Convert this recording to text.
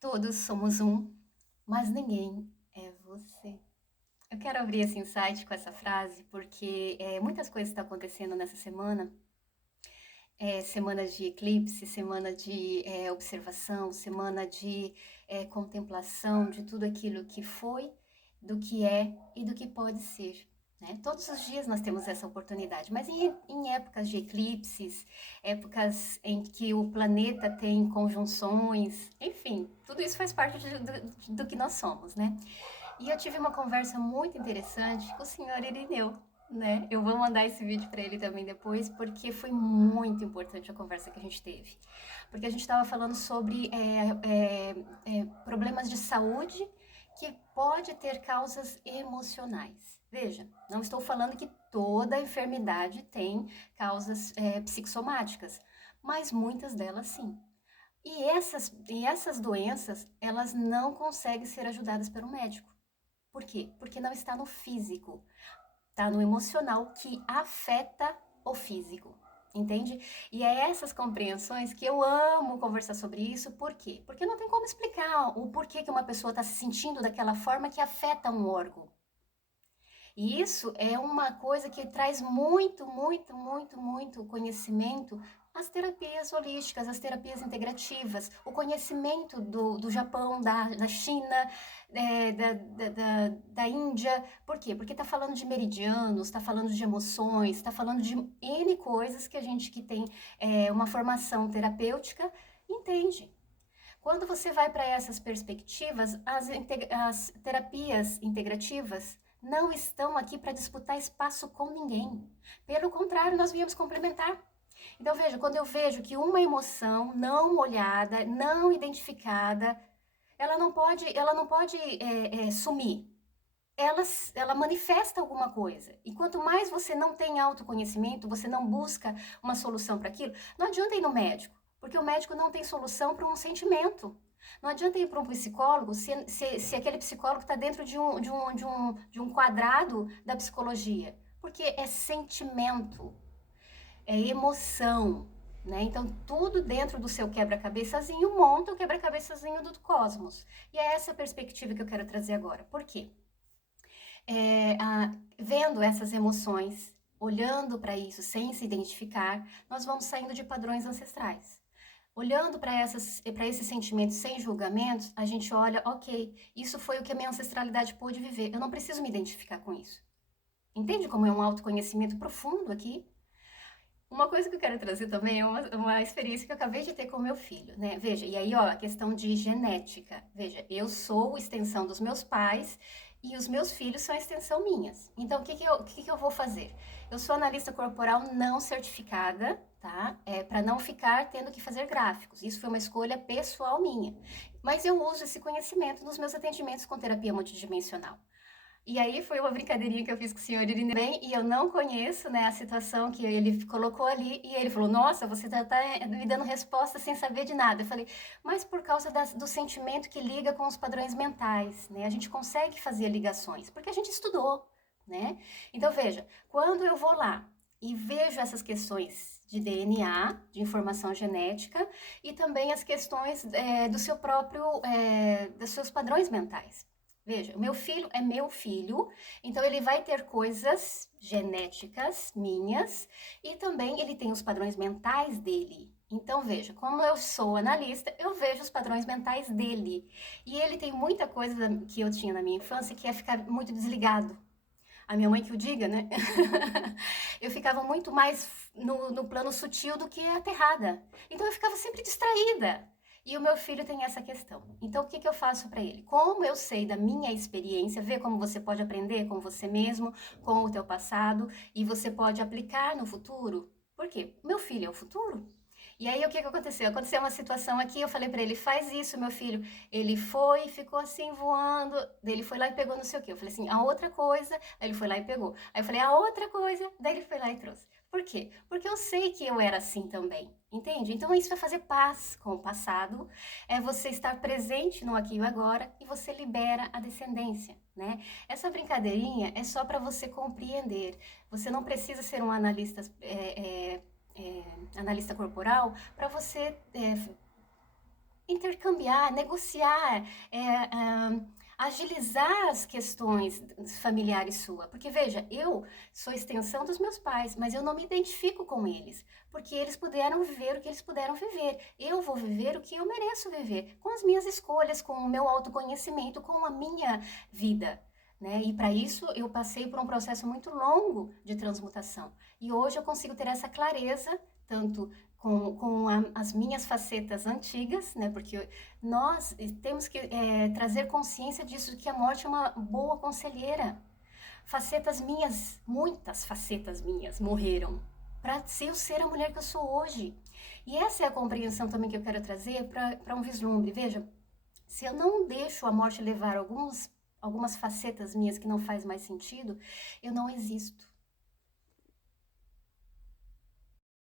Todos somos um, mas ninguém é você. Eu quero abrir esse insight com essa frase porque muitas coisas estão acontecendo nessa semana. Semana de eclipse, semana de observação, semana de contemplação de tudo aquilo que foi, do que é e do que pode ser. Né? Todos os dias nós temos essa oportunidade, mas em épocas de eclipses, épocas em que o planeta tem conjunções, enfim, tudo isso faz parte do que nós somos, né? E eu tive uma conversa muito interessante com o senhor Irineu, né? Eu vou mandar esse vídeo para ele também depois, porque foi muito importante a conversa que a gente teve. Porque a gente estava falando sobre problemas de saúde que pode ter causas emocionais. Veja, não estou falando que toda enfermidade tem causas psicossomáticas, mas muitas delas sim. E essas doenças, elas não conseguem ser ajudadas pelo médico. Por quê? Porque não está no físico, está no emocional que afeta o físico. Entende? E é essas compreensões que eu amo conversar sobre isso. Por quê? Porque não tem como explicar o porquê que uma pessoa está se sentindo daquela forma que afeta um órgão. E isso é uma coisa que traz muito, muito, muito, muito conhecimento às terapias holísticas, às terapias integrativas, o conhecimento do Japão, da China, da Índia. Por quê? Porque está falando de meridianos, está falando de emoções, está falando de N coisas que a gente que tem uma formação terapêutica entende. Quando você vai para essas perspectivas, as terapias integrativas não estão aqui para disputar espaço com ninguém. Pelo contrário, nós viemos complementar. Então veja, quando eu vejo que uma emoção não olhada, não identificada, ela não pode sumir. Ela manifesta alguma coisa. E quanto mais você não tem autoconhecimento, você não busca uma solução para aquilo, não adianta ir no médico, porque o médico não tem solução para um sentimento. Não adianta ir para um psicólogo se aquele psicólogo está dentro de um quadrado da psicologia, porque é sentimento, é emoção. Né? Então, tudo dentro do seu quebra-cabeçazinho monta o quebra-cabeçazinho do cosmos. E é essa perspectiva que eu quero trazer agora. Por quê? Vendo essas emoções, olhando para isso sem se identificar, nós vamos saindo de padrões ancestrais. Olhando para esses sentimentos sem julgamentos, a gente olha, ok, isso foi o que a minha ancestralidade pôde viver, eu não preciso me identificar com isso. Entende como é um autoconhecimento profundo aqui? Uma coisa que eu quero trazer também é uma experiência que eu acabei de ter com meu filho, né? Veja, e aí, ó, a questão de genética. Veja, eu sou extensão dos meus pais e os meus filhos são extensão minhas. Então, o que que eu vou fazer? Eu sou analista corporal não certificada, tá? Para não ficar tendo que fazer gráficos. Isso foi uma escolha pessoal minha. Mas eu uso esse conhecimento nos meus atendimentos com terapia multidimensional. E aí foi uma brincadeirinha que eu fiz com o senhor Irineu, e eu não conheço, né, a situação que ele colocou ali, e ele falou, nossa, você tá me dando resposta sem saber de nada. Eu falei, mas por causa do sentimento que liga com os padrões mentais, né, a gente consegue fazer ligações, porque a gente estudou, né? Então veja, quando eu vou lá e vejo essas questões de DNA, de informação genética, e também as questões do seu próprio, dos seus padrões mentais. Veja, o meu filho é meu filho, então ele vai ter coisas genéticas minhas e também ele tem os padrões mentais dele. Então veja, como eu sou analista, eu vejo os padrões mentais dele. E ele tem muita coisa que eu tinha na minha infância que é ficar muito desligado. A minha mãe que o diga, né? Eu ficava muito mais no plano sutil do que aterrada. Então eu ficava sempre distraída. E o meu filho tem essa questão. Então, o que, que eu faço para ele? Como eu sei da minha experiência, ver como você pode aprender com você mesmo, com o teu passado, e você pode aplicar no futuro. Por quê? Meu filho é o futuro. E aí, o que, que aconteceu? Aconteceu uma situação aqui, eu falei para ele, faz isso, meu filho. Ele foi, ficou assim, voando, daí ele foi lá e pegou não sei o quê. Eu falei assim, a outra coisa, aí ele foi lá e pegou. Aí eu falei, a outra coisa, daí ele foi lá e trouxe. Por quê? Porque eu sei que eu era assim também, entende? Então isso é fazer paz com o passado, é você estar presente no aqui e agora e você libera a descendência, né? Essa brincadeirinha é só para você compreender. Você não precisa ser um analista corporal para você intercambiar, negociar, agilizar as questões familiares sua. Porque veja, eu sou extensão dos meus pais, mas eu não me identifico com eles, porque eles puderam viver o que eles puderam viver. Eu vou viver o que eu mereço viver, com as minhas escolhas, com o meu autoconhecimento, com a minha vida. Né? E para isso eu passei por um processo muito longo de transmutação. E hoje eu consigo ter essa clareza, tanto as minhas facetas antigas, né? Porque nós temos que trazer consciência disso, que a morte é uma boa conselheira. Facetas minhas, muitas facetas minhas morreram para eu ser a mulher que eu sou hoje. E essa é a compreensão também que eu quero trazer para um vislumbre. Veja, se eu não deixo a morte levar algumas facetas minhas que não faz mais sentido, eu não existo.